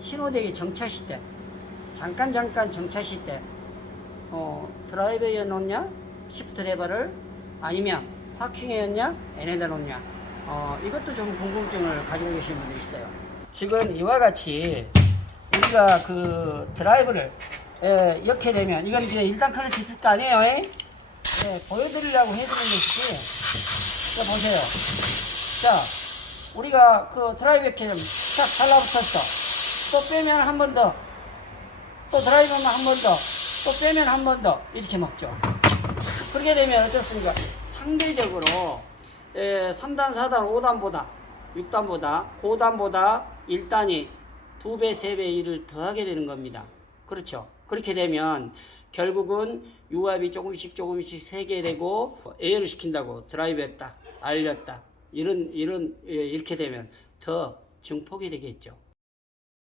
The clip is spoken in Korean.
신호대기 정차 시대. 잠깐 잠깐 정차 시대. 어, 드라이브에 놓냐? 시프트 레버를? 아니면 파킹에 놓냐? N에다 놓냐? 어, 이것도 좀 궁금증을 가지고 계시는 분들이 있어요. 지금 이와 같이 우리가 그 드라이브를 예, 이렇게 되면 이건 이제 1단 클러치 디스크 아니에요 예? 예, 보여드리려고 해드리는 것이지. 자 보세요. 자 우리가 그 드라이브 이렇게 딱 달라붙었어 또 빼면 한 번 더 또 드라이브는 한번 더 또 빼면 한 번 더 이렇게 먹죠 그렇게 되면 어떻습니까 상대적으로 에, 3단 4단 5단보다 6단보다 고단보다 1단이 두 배, 세배 일을 더하게 되는 겁니다. 그렇죠. 그렇게 되면 결국은 유압이 조금씩 조금씩 세게 되고 에어를 시킨다고 드라이브했다, 알렸다. 이런 이런 예, 이렇게 되면 더 증폭이 되겠죠.